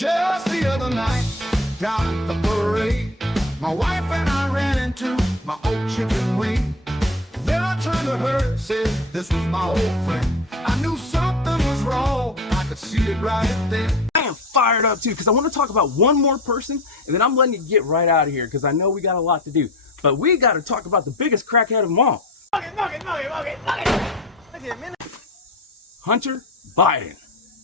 Just the other night, down at the parade, my wife and I ran into my old chicken wing. Then I turned to her and said, this was my old friend. I knew something was wrong, I could see it right then. I am fired up too, because I want to talk about one more person, and then I'm letting you get right out of here, because I know we got a lot to do. But we got to talk about the biggest crackhead of them all. Hunter Biden.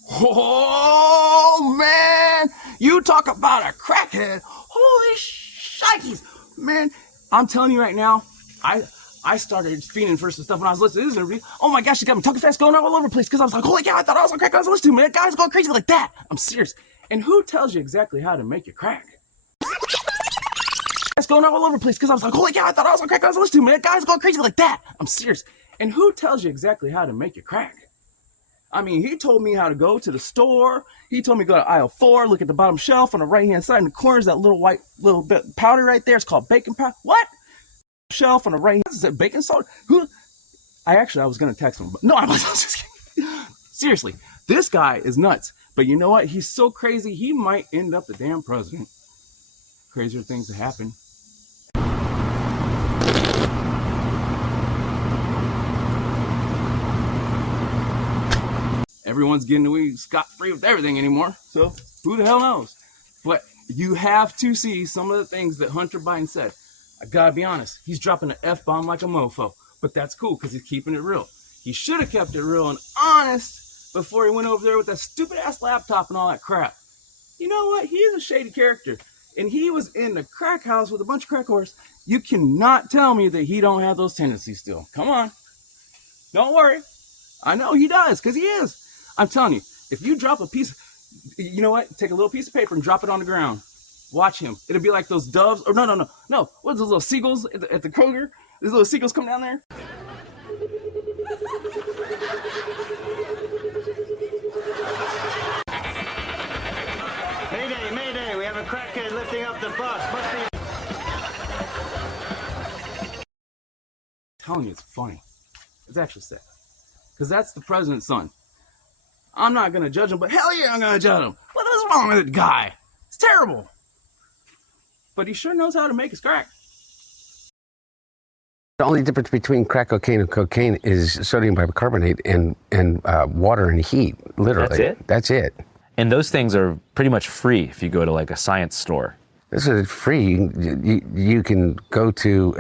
Oh, man. You talk about a crackhead. Holy shikes. Man, I'm telling you right now, I started fiending for some stuff when I was listening to this interview. Oh my gosh, it got me talking fast, going all over the place, because I was like, holy cow, I thought I was on crack. I was listening to, man. Guys going crazy like that. I'm serious. And who tells you exactly how to make it crack? It's going all over the place, because I was like, holy cow, I thought I was on crack. I was listening to, man. Guys going crazy like that. I'm serious. And who tells you exactly how to make it crack? I mean, he told me how to go to the store. He told me to go to aisle 4, look at the bottom shelf on the right-hand side in the corner is that little white little bit of powder right there. It's called baking powder. What? Shelf on the right-hand side, is it baking soda? Who? I was going to text him, but no, I wasn't. Just kidding. Seriously, this guy is nuts. But you know what? He's so crazy, he might end up the damn president. Crazier things to happen. Everyone's getting away scot-free with everything anymore, so who the hell knows? But you have to see some of the things that Hunter Biden said. I gotta be honest, he's dropping an F-bomb like a mofo, but that's cool because he's keeping it real. He should have kept it real and honest before he went over there with that stupid-ass laptop and all that crap. You know what? He is a shady character, and he was in the crack house with a bunch of crack whores. You cannot tell me that he don't have those tendencies still. Come on. Don't worry. I know he does, because he is. I'm telling you, if you drop a piece, you know what? Take a little piece of paper and drop it on the ground. Watch him. It'll be like those doves, or no. What's those little seagulls at the Kroger? These little seagulls come down there. Mayday, mayday, we have a crackhead lifting up the bus. Must be... I'm telling you, it's funny. It's actually sad. Because that's the president's son. I'm not going to judge him, but hell yeah, I'm going to judge him. What is wrong with that guy? It's terrible. But he sure knows how to make his crack. The only difference between crack cocaine and cocaine is sodium bicarbonate and water and heat, literally. That's it? That's it. And those things are pretty much free if you go to like a science store. This is free. You can go to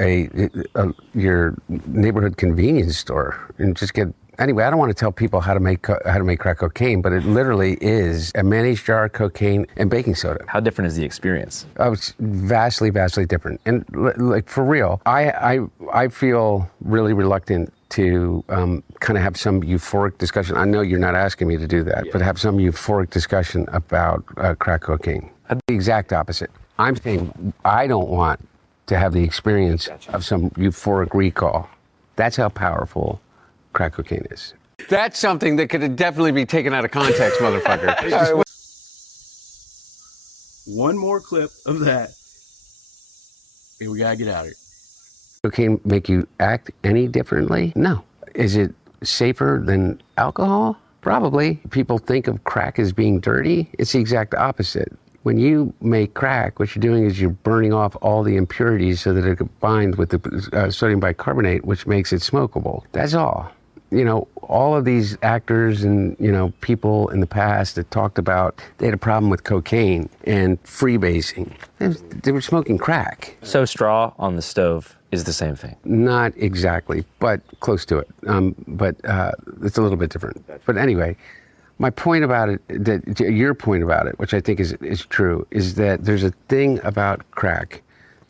your neighborhood convenience store and just get. Anyway, I don't want to tell people how to make crack cocaine, but it literally is a mayonnaise jar, cocaine, and baking soda. How different is the experience? It's vastly different. And like for real, I feel really reluctant to kind of have some euphoric discussion. I know you're not asking me to do that, but have some euphoric discussion about crack cocaine. The exact opposite. I'm saying I don't want to have the experience of some euphoric recall. That's how powerful crack cocaine is. That's something that could definitely be taken out of context, motherfucker. One more clip of that, and we gotta get out of here. Cocaine make you act any differently? No. Is it safer than alcohol? Probably. People think of crack as being dirty. It's the exact opposite. When you make crack, what you're doing is you're burning off all the impurities so that it combines with the sodium bicarbonate, which makes it smokable. That's all. You know, all of these actors and, you know, people in the past that talked about they had a problem with cocaine and freebasing. They were smoking crack. So straw on the stove is the same thing? Not exactly, but close to it. But it's a little bit different. But anyway, my point about it, your point about it, which I think is true, is that there's a thing about crack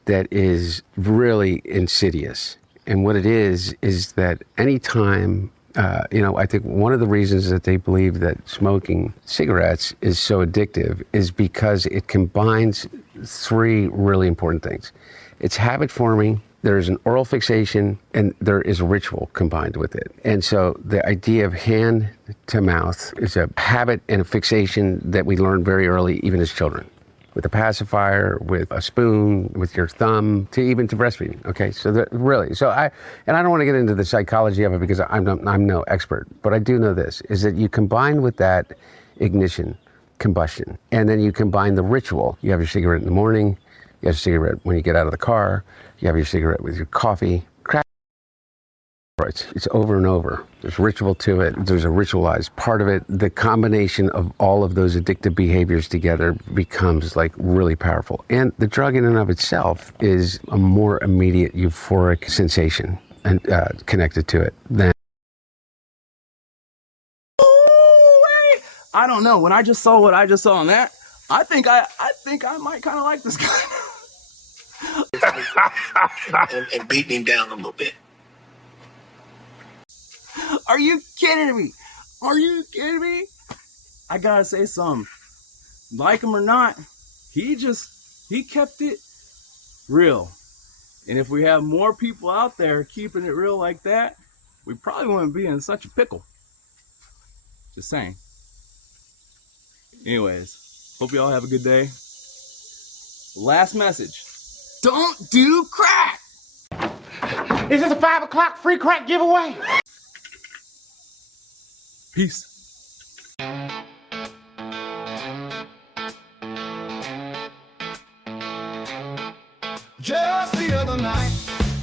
that is really insidious. And what it is that anytime, I think one of the reasons that they believe that smoking cigarettes is so addictive is because it combines 3 really important things. It's habit forming, there's an oral fixation, and there is a ritual combined with it. And so the idea of hand to mouth is a habit and a fixation that we learn very early, even as children. With a pacifier, with a spoon, with your thumb, to breastfeeding. Okay, so I don't want to get into the psychology of it because I'm no expert, but I do know this, is that you combine with that ignition combustion. And then you combine the ritual. You have your cigarette in the morning, you have your cigarette when you get out of the car, you have your cigarette with your coffee. Crack. It's over and over. There's ritual to it. There's a ritualized part of it. The combination of all of those addictive behaviors together becomes like really powerful. And the drug in and of itself is a more immediate euphoric sensation and connected to it than. I don't know. When I just saw what I just saw on that, I think I might kind of like this guy. and beating him down a little bit. Are you kidding me? Are you kidding me? I gotta say something. Like him or not, he kept it real. And if we have more people out there keeping it real like that, we probably wouldn't be in such a pickle. Just saying. Anyways, hope y'all have a good day. Last message. Don't do crack! Is this a 5 o'clock free crack giveaway? Peace. Just the other night,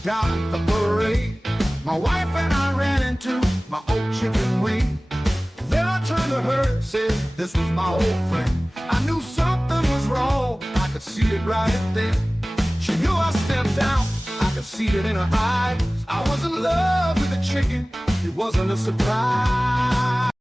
down at the parade, my wife and I ran into my old chicken wing. Then I turned to her, said, this was my old friend. I knew something was wrong, I could see it right then. She knew I stepped out, I could see it in her eyes. I was in love with the chicken, it wasn't a surprise.